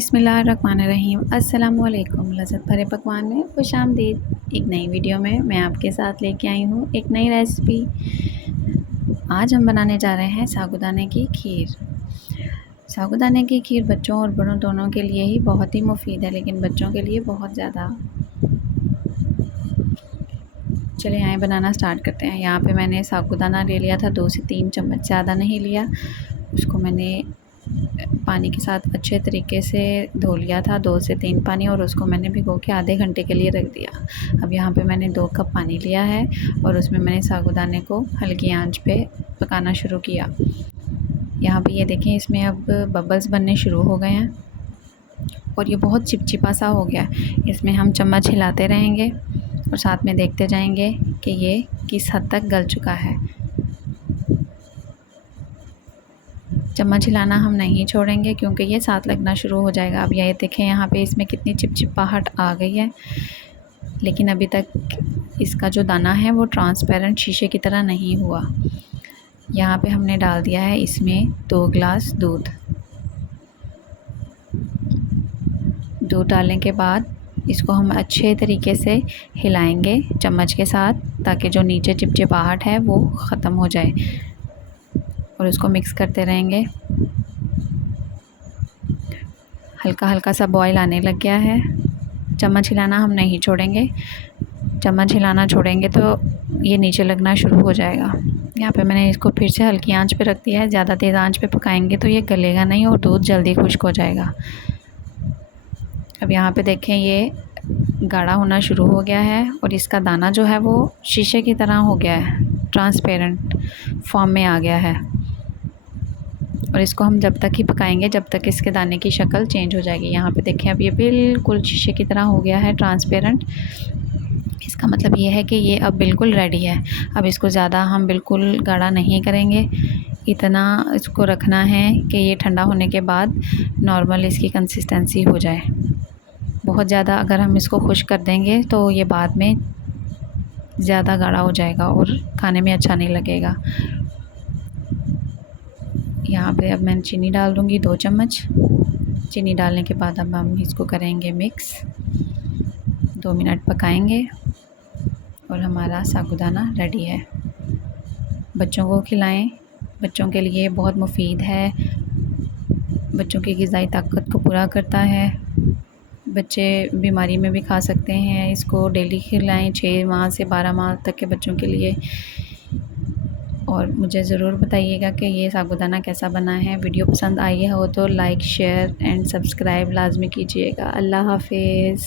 बिस्मिल्लाहिर्रहमानिर्रहीम। अस्सलामुअलैकुम। लज़्ज़त भरे पकवान में खुशामदीद। एक नई वीडियो में मैं आपके साथ लेके आई हूँ एक नई रेसिपी। आज हम बनाने जा रहे हैं साबूदाने की खीर। साबूदाने की खीर बच्चों और बड़ों दोनों के लिए ही बहुत ही मुफीद है, लेकिन बच्चों के लिए बहुत ज़्यादा। चलिए आए बनाना स्टार्ट करते हैं। यहाँ पे मैंने साबूदाना ले लिया था 2 से 3 चम्मच, ज़्यादा नहीं लिया। उसको मैंने पानी के साथ अच्छे तरीके से धो लिया था, 2 से 3 पानी, और उसको मैंने भिगो के आधे घंटे के लिए रख दिया। अब यहाँ पे मैंने 2 कप पानी लिया है और उसमें मैंने साबूदाने को हल्की आंच पे पकाना शुरू किया। यहाँ पे ये देखें, इसमें अब बबल्स बनने शुरू हो गए हैं और ये बहुत चिपचिपा सा हो गया। इसमें हम चम्मच हिलाते रहेंगे और साथ में देखते जाएंगे कि ये किस हद तक गल चुका है। चम्मच हिलाना हम नहीं छोड़ेंगे क्योंकि ये साथ लगना शुरू हो जाएगा। अब ये देखें, यहाँ पे इसमें कितनी चिपचिपाहट आ गई है, लेकिन अभी तक इसका जो दाना है वो ट्रांसपेरेंट शीशे की तरह नहीं हुआ। यहाँ पे हमने डाल दिया है इसमें 2 गिलास दूध। दूध डालने के बाद इसको हम अच्छे तरीके से हिलाएंगे चम्मच के साथ, ताकि जो नीचे चिपचिपाहट है वो ख़त्म हो जाए, और उसको मिक्स करते रहेंगे। हल्का हल्का सा बॉयल आने लग गया है। चम्मच हिलाना हम नहीं छोड़ेंगे, चम्मच हिलाना छोड़ेंगे तो ये नीचे लगना शुरू हो जाएगा। यहाँ पे मैंने इसको फिर से हल्की आंच पे रख दिया है। ज़्यादा तेज़ आंच पे पकाएंगे तो ये गलेगा नहीं और दूध जल्दी खुश्क हो जाएगा। अब यहाँ पे देखें, ये गाढ़ा होना शुरू हो गया है और इसका दाना जो है वो शीशे की तरह हो गया है, ट्रांसपेरेंट फॉर्म में आ गया है। और इसको हम जब तक ही पकाएंगे जब तक इसके दाने की शक्ल चेंज हो जाएगी। यहाँ पे देखें, अब ये बिल्कुल शीशे की तरह हो गया है, ट्रांसपेरेंट। इसका मतलब ये है कि ये अब बिल्कुल रेडी है। अब इसको ज़्यादा हम बिल्कुल गाढ़ा नहीं करेंगे, इतना इसको रखना है कि ये ठंडा होने के बाद नॉर्मल इसकी कंसिस्टेंसी हो जाए। बहुत ज़्यादा अगर हम इसको खुश्क कर देंगे तो ये बाद में ज़्यादा गाढ़ा हो जाएगा और खाने में अच्छा नहीं लगेगा। यहाँ पे अब मैं चीनी डाल दूँगी 2 चम्मच। चीनी डालने के बाद अब हम इसको करेंगे मिक्स। 2 मिनट पकाएंगे और हमारा साबूदाना रेडी है। बच्चों को खिलाएं, बच्चों के लिए बहुत मुफीद है, बच्चों की ग़िज़ाई ताकत को पूरा करता है। बच्चे बीमारी में भी खा सकते हैं। इसको डेली खिलाएं 6 माह से 12 माह तक के बच्चों के लिए। और मुझे ज़रूर बताइएगा कि ये साबूदाना कैसा बना है। वीडियो पसंद आई हो तो लाइक, शेयर एंड सब्सक्राइब लाजमी कीजिएगा। अल्लाह हाफ़िज़।